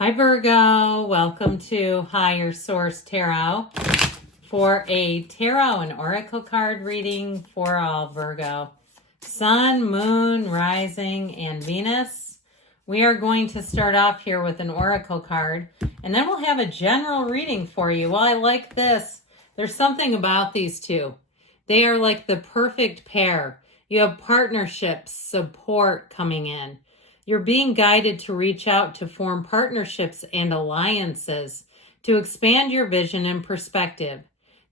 Hi Virgo, welcome to Higher Source Tarot for a tarot and oracle card reading for all Virgo. Sun, Moon, Rising, and Venus. We are going to start off here with an oracle card, and then we'll have a general reading for you. Well, I like this. There's something about these two. They are like the perfect pair. You have partnerships, support coming in. You're being guided to reach out to form partnerships and alliances to expand your vision and perspective.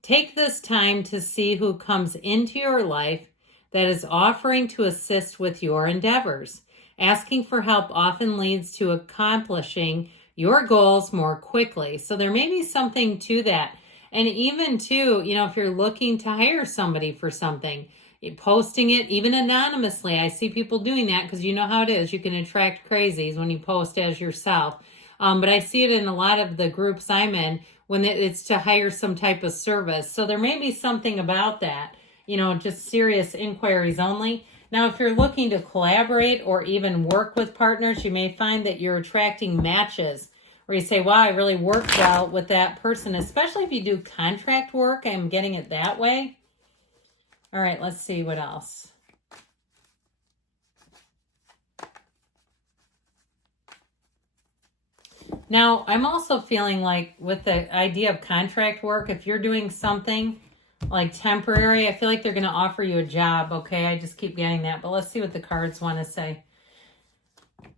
Take this time to see who comes into your life that is offering to assist with your endeavors. Asking for help often leads to accomplishing your goals more quickly. So there may be something to that. And even too, if you're looking to hire somebody for something, posting it even anonymously. I see people doing that because you know how it is. You can attract crazies when you post as yourself. But I see it in a lot of the groups I'm in when it's to hire some type of service. So there may be something about that, just serious inquiries only. Now, if you're looking to collaborate or even work with partners, you may find that you're attracting matches where you say, wow, I really work well with that person, especially if you do contract work. I'm getting it that way. All right, let's see what else. Now, I'm also feeling like with the idea of contract work, if you're doing something like temporary, I feel like they're going to offer you a job, okay? I just keep getting that, but let's see what the cards want to say.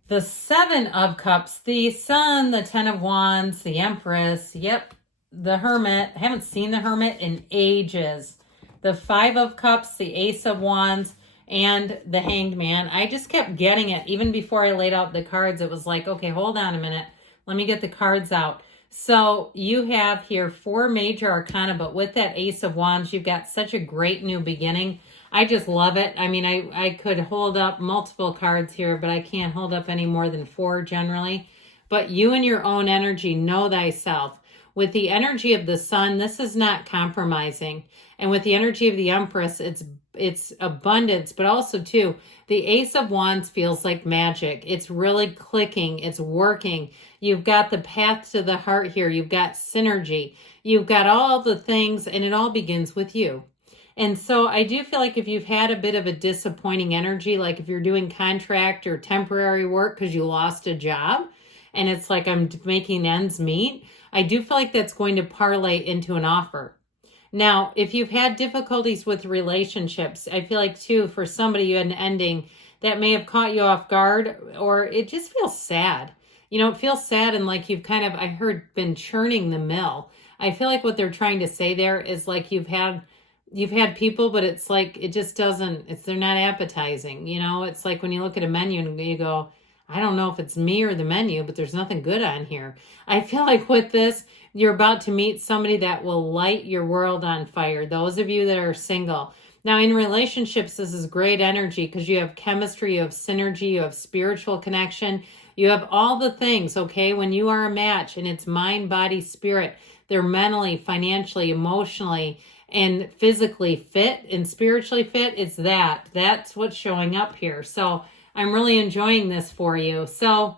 The Seven of Cups, the Sun, the Ten of Wands, the Empress, yep, the Hermit. I haven't seen the Hermit in ages. The Five of Cups, the Ace of Wands, and the Hanged Man. I just kept getting it. Even before I laid out the cards, it was like, okay, hold on a minute. Let me get the cards out. So you have here 4 major arcana, but with that Ace of Wands, you've got such a great new beginning. I just love it. I mean, I could hold up multiple cards here, but I can't hold up any more than 4 generally. But you and your own energy, know thyself. With the energy of the Sun, this is not compromising. And with the energy of the Empress, it's abundance, but also too, the Ace of Wands feels like magic. It's really clicking. It's working. You've got the path to the heart here. You've got synergy. You've got all the things, and it all begins with you. And so I do feel like if you've had a bit of a disappointing energy, like if you're doing contract or temporary work because you lost a job, and it's like I'm making ends meet, I do feel like that's going to parlay into an offer. Now, if you've had difficulties with relationships, I feel like too, for somebody you had an ending that may have caught you off guard, or it just feels sad. It feels sad and like you've kind of, I heard, been churning the mill. I feel like what they're trying to say there is like you've had people, but it's like, it just doesn't, they're not appetizing. It's like when you look at a menu and you go, I don't know if it's me or the menu, but there's nothing good on here. I feel like with this, you're about to meet somebody that will light your world on fire. Those of you that are single. Now, in relationships, this is great energy because you have chemistry, you have synergy, you have spiritual connection. You have all the things, okay? When you are a match and it's mind, body, spirit, they're mentally, financially, emotionally, and physically fit and spiritually fit. It's that's what's showing up here. So I'm really enjoying this for you. So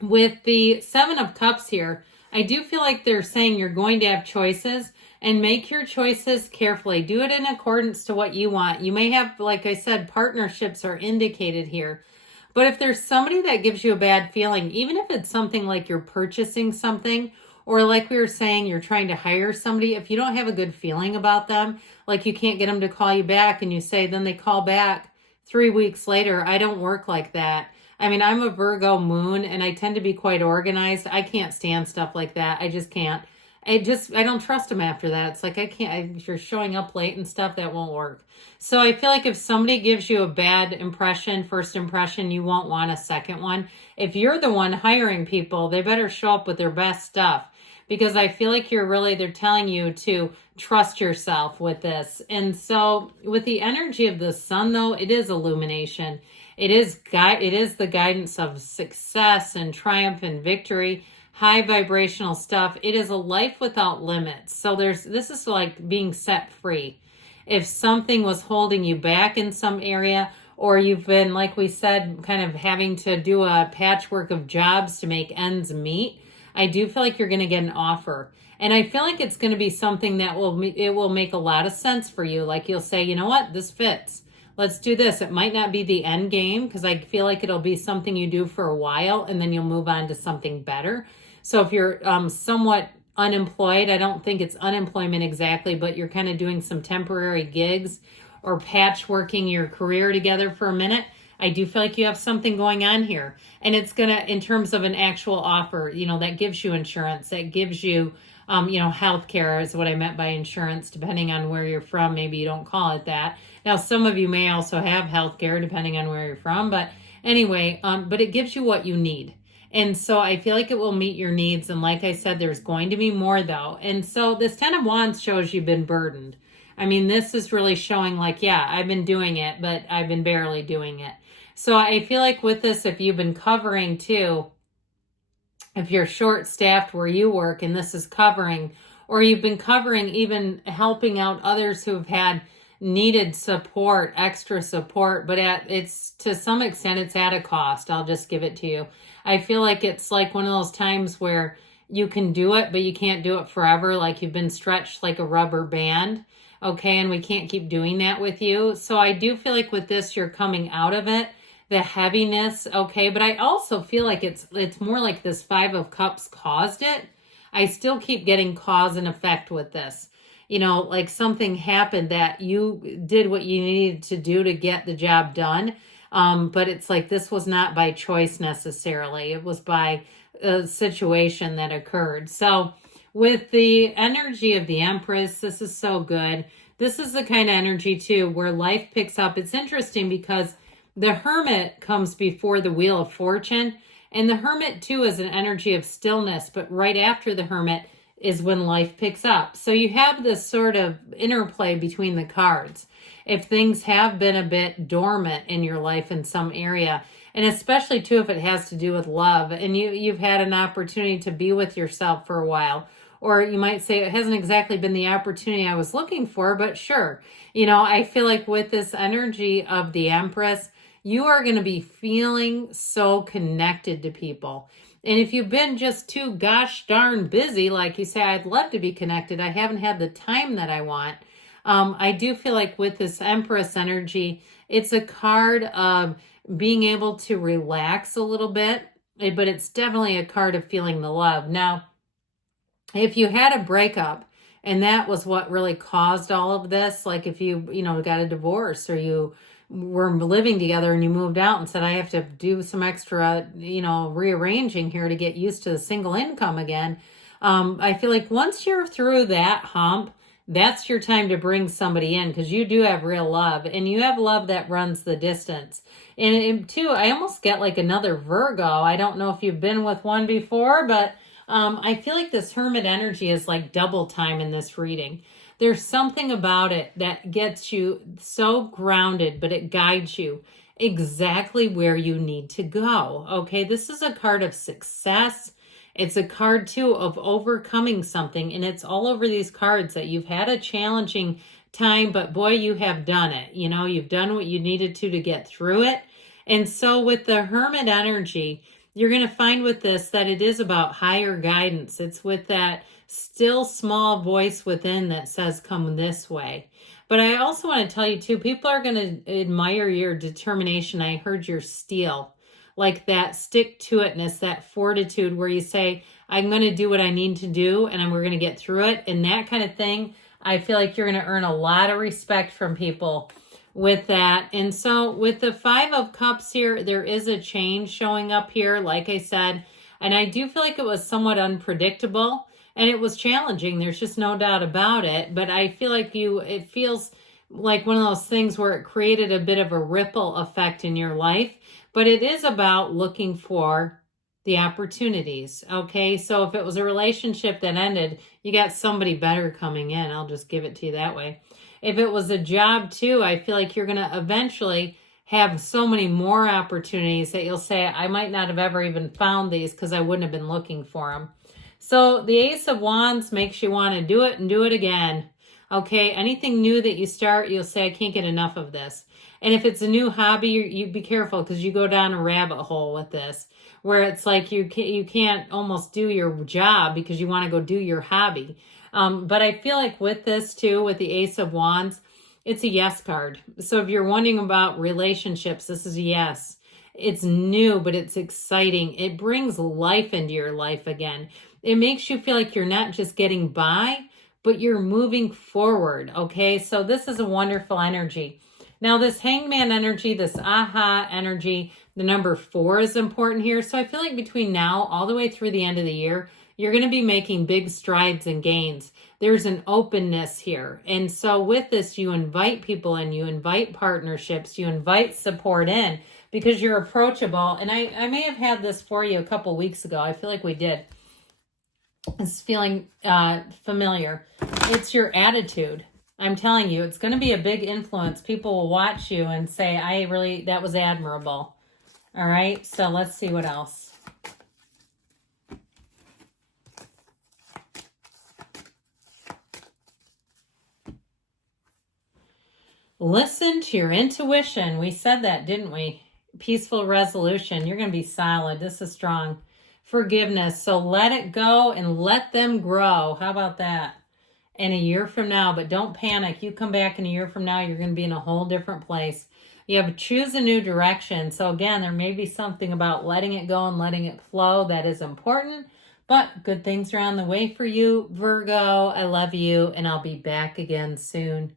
with the Seven of Cups here, I do feel like they're saying you're going to have choices, and make your choices carefully. Do it in accordance to what you want. You may have, like I said, partnerships are indicated here. But if there's somebody that gives you a bad feeling, even if it's something like you're purchasing something, or like we were saying, you're trying to hire somebody, if you don't have a good feeling about them, like you can't get them to call you back and you say, then they call back 3 weeks later. I don't work like that. I mean, I'm a Virgo moon and I tend to be quite organized. I can't stand stuff like that. I just can't. I don't trust them after that. It's like, if you're showing up late and stuff, that won't work. So I feel like if somebody gives you a bad impression, first impression, you won't want a second one. If you're the one hiring people, they better show up with their best stuff, because I feel like they're telling you to trust yourself with this. And so with the energy of the Sun, though, it is illumination. It is the guidance of success and triumph and victory, high vibrational stuff. It is a life without limits. So this is like being set free. If something was holding you back in some area, or you've been, like we said, kind of having to do a patchwork of jobs to make ends meet, I do feel like you're going to get an offer. And I feel like it's going to be something that will make a lot of sense for you. Like you'll say, you know what, this fits. Let's do this. It might not be the end game because I feel like it'll be something you do for a while and then you'll move on to something better. So if you're somewhat unemployed, I don't think it's unemployment exactly, but you're kind of doing some temporary gigs or patchworking your career together for a minute, I do feel like you have something going on here. And it's going to, in terms of an actual offer, that gives you insurance, that gives you, healthcare is what I meant by insurance, depending on where you're from. Maybe you don't call it that. Now, some of you may also have healthcare depending on where you're from. But anyway, but it gives you what you need. And so I feel like it will meet your needs. And like I said, there's going to be more though. And so this 10 of Wands shows you've been burdened. I mean, this is really showing like, yeah, I've been doing it, but I've been barely doing it. So I feel like with this, if you've been covering too, if you're short-staffed where you work and this is covering, or you've been covering even helping out others who have had needed support, extra support, but it's to some extent it's at a cost. I'll just give it to you. I feel like it's like one of those times where you can do it, but you can't do it forever. Like you've been stretched like a rubber band. Okay. And we can't keep doing that with you. So I do feel like with this, you're coming out of it, the heaviness. Okay. But I also feel like it's more like this 5 of Cups caused it. I still keep getting cause and effect with this. Like something happened that you did what you needed to do to get the job done. But it's like this was not by choice necessarily. It was by a situation that occurred. So with the energy of the Empress, this is so good. This is the kind of energy too where life picks up. It's interesting because the Hermit comes before the Wheel of Fortune. And the Hermit too is an energy of stillness. But right after the Hermit is when life picks up. So you have this sort of interplay between the cards. If things have been a bit dormant in your life in some area, and especially too if it has to do with love, and you've had an opportunity to be with yourself for a while, or you might say it hasn't exactly been the opportunity I was looking for, but sure. I feel like with this energy of the Empress, you are going to be feeling so connected to people. And if you've been just too gosh darn busy, like you say, I'd love to be connected, I haven't had the time that I want. I do feel like with this Empress energy, it's a card of being able to relax a little bit, but it's definitely a card of feeling the love. Now, if you had a breakup and that was what really caused all of this, like if you got a divorce or you were living together and you moved out and said, I have to do some extra, rearranging here to get used to the single income again. I feel like once you're through that hump, that's your time to bring somebody in because you do have real love and you have love that runs the distance. And too, I almost get like another Virgo. I don't know if you've been with one before, but I feel like this Hermit energy is like double time in this reading. There's something about it that gets you so grounded, but it guides you exactly where you need to go. Okay, this is a card of success. It's a card too of overcoming something, and it's all over these cards that you've had a challenging time, but boy, you have done it. You've done what you needed to get through it. And so with the Hermit energy, you're going to find with this that it is about higher guidance. It's with that still small voice within that says, come this way. But I also want to tell you too, people are going to admire your determination. I heard your steel, like that stick to itness, that fortitude where you say, I'm going to do what I need to do and we're going to get through it. And that kind of thing, I feel like you're going to earn a lot of respect from people with that. And so with the 5 of Cups here, there is a change showing up here, like I said, and I do feel like it was somewhat unpredictable and it was challenging. There's just no doubt about it. But I feel like it feels like one of those things where it created a bit of a ripple effect in your life, but it is about looking for the opportunities. Okay. So if it was a relationship that ended, you got somebody better coming in. I'll just give it to you that way. If it was a job too, I feel like you're going to eventually have so many more opportunities that you'll say, I might not have ever even found these because I wouldn't have been looking for them. So the Ace of Wands makes you want to do it and do it again. Okay, anything new that you start, you'll say, I can't get enough of this. And if it's a new hobby, you be careful because you go down a rabbit hole with this, where it's like you can't almost do your job because you want to go do your hobby. But I feel like with this too, with the Ace of Wands, it's a yes card. So if you're wondering about relationships, this is a yes. It's new, but it's exciting. It brings life into your life again. It makes you feel like you're not just getting by, but you're moving forward. Okay, so this is a wonderful energy. Now, this hangman energy, this aha energy, the number 4 is important here. So I feel like between now all the way through the end of the year, you're going to be making big strides and gains. There's an openness here. And so with this, you invite people in, you invite partnerships, you invite support in because you're approachable. And I may have had this for you a couple weeks ago. I feel like we did. It's feeling familiar. It's your attitude. I'm telling you, it's going to be a big influence. People will watch you and say, that was admirable. All right, so let's see what else. Listen to your intuition. We said that, didn't we? Peaceful resolution. You're going to be solid. This is strong. Forgiveness. So let it go and let them grow. How about that? And a year from now, but don't panic. You come back in a year from now, you're going to be in a whole different place. You have to choose a new direction. So again, there may be something about letting it go and letting it flow that is important, but good things are on the way for you, Virgo. I love you, and I'll be back again soon.